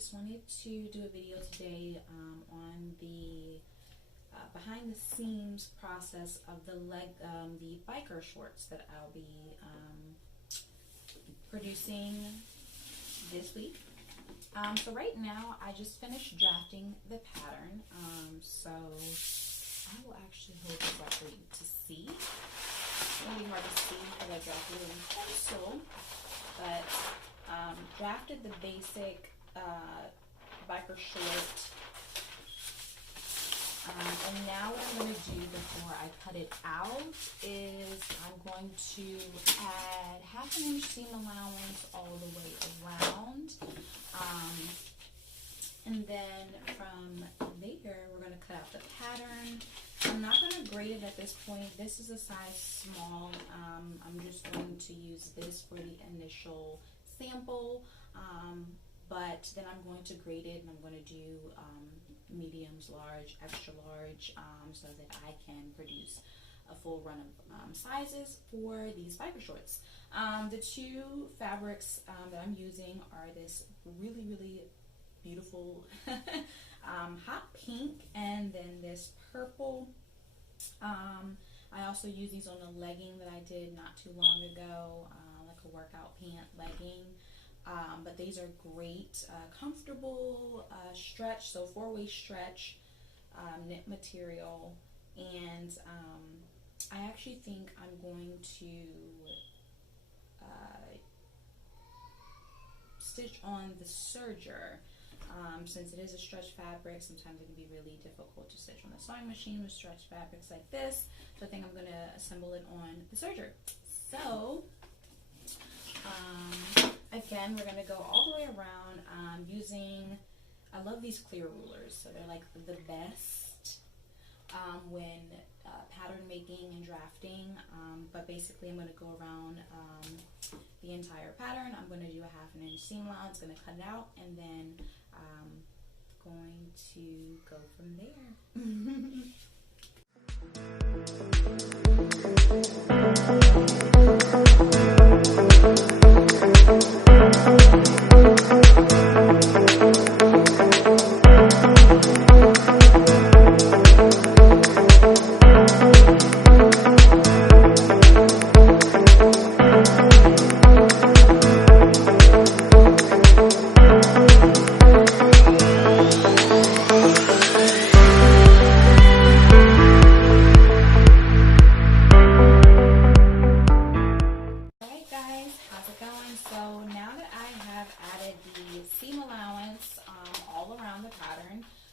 just wanted to do a video today on the behind the scenes process of the biker shorts that I'll be producing this week. So right now I just finished drafting the pattern, so I will actually hold this up for you to see. It's going to be hard to see because I drafted it in pencil, but drafted the basic biker short. And now what I'm going to do before I cut it out is I'm going to add ½ inch seam allowance all the way around. And then from there, we're going to cut out the pattern. I'm not going to grade it at this point. This is a size small. I'm just going to use this for the initial sample. But then I'm going to grade it, and I'm going to do mediums, large, extra large, so that I can produce a full run of sizes for these biker shorts. The two fabrics that I'm using are this really, really beautiful hot pink and then this purple. I also use these on a legging that I did not too long ago, like a workout pant legging. But these are great, comfortable stretch, so 4-way stretch, knit material, and I actually think I'm going to stitch on the serger. Since it is a stretch fabric, sometimes it can be really difficult to stitch on the sewing machine with stretch fabrics like this, so I think I'm going to assemble it on the serger. So again, we're going to go all the way around using, I love these clear rulers, so they're like the best when pattern making and drafting, but basically I'm going to go around the entire pattern. I'm going to do a ½ inch seam allowance, going to cut it out, and then going to go from there.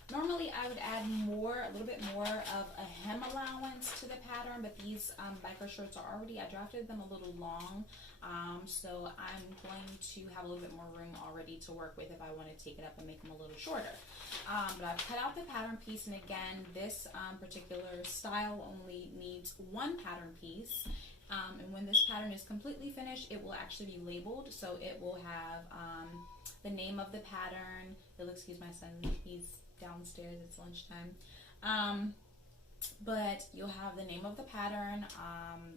Normally I would add a little bit more of a hem allowance to the pattern, but these biker shorts are already, I drafted them a little long, so I'm going to have a little bit more room already to work with if I want to take it up and make them a little shorter. But I've cut out the pattern piece, and again, this particular style only needs one pattern piece. And when this pattern is completely finished, it will actually be labeled, so it will have the name of the pattern. You'll excuse my son, he's downstairs, it's lunchtime. But you'll have the name of the pattern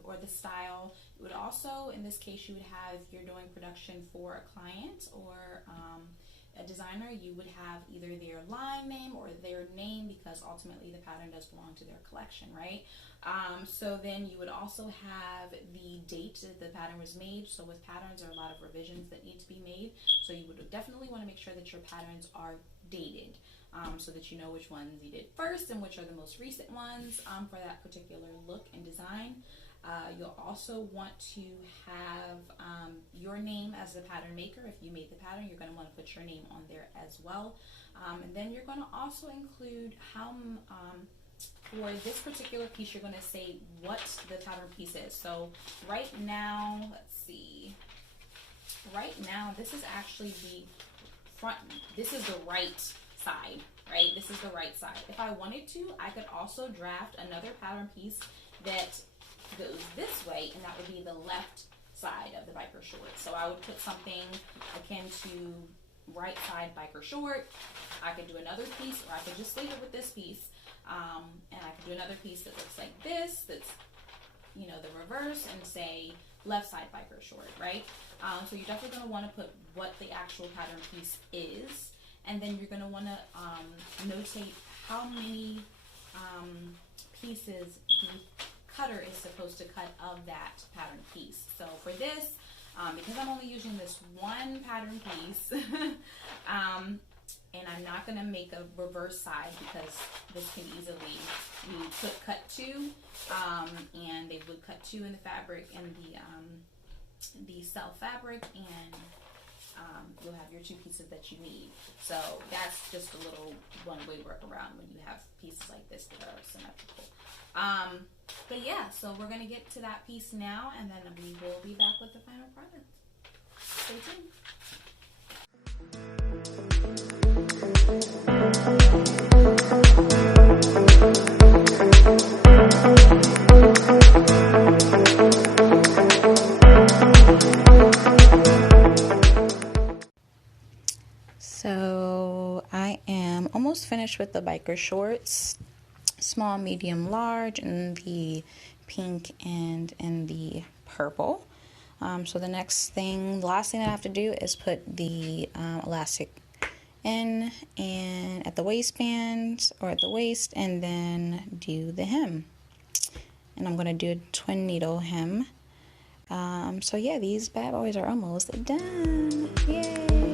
or the style. You would also, in this case, you would have, if you're doing production for a client or a designer, you would have either their line name or their name, because ultimately the pattern does belong to their collection, right? So then you would also have the date that the pattern was made. So with patterns, there are a lot of revisions that need to be made. So you would definitely want to make sure that your patterns are dated, so that you know which ones you did first and which are the most recent ones for that particular look and design. You'll also want to have your name as the pattern maker. If you made the pattern, you're going to want to put your name on there as well. And then you're going to also include how, for this particular piece, you're going to say what the pattern piece is. So right now, let's see. Right now, this is actually the front. This is the right side, right? This is the right side. If I wanted to, I could also draft another pattern piece that goes this way, and that would be the left side of the biker short. So I would put something akin to right side biker short. I could do another piece, or I could just leave it with this piece, and I could do another piece that looks like this, that's, you know, the reverse, and say left side biker short, right? So you're definitely going to want to put what the actual pattern piece is, and then you're going to want to notate how many pieces the cutter is supposed to cut of that pattern piece. So for this, because I'm only using this one pattern piece, and I'm not going to make a reverse side because this can easily, you could cut two, and they would cut two in the fabric and the self fabric, and you'll have your two pieces that you need. So that's just a little one-way workaround when you have pieces like this that are symmetrical. But yeah, so we're going to get to that piece now, and then we will be back with the final product. Stay tuned. So I am almost finished with the biker shorts, small, medium, large, in the pink and in the purple. So the last thing that I have to do is put the elastic in and at the waistband or at the waist, and then do the hem. And I'm going to do a twin needle hem. So yeah, these bad boys are almost done. Yay!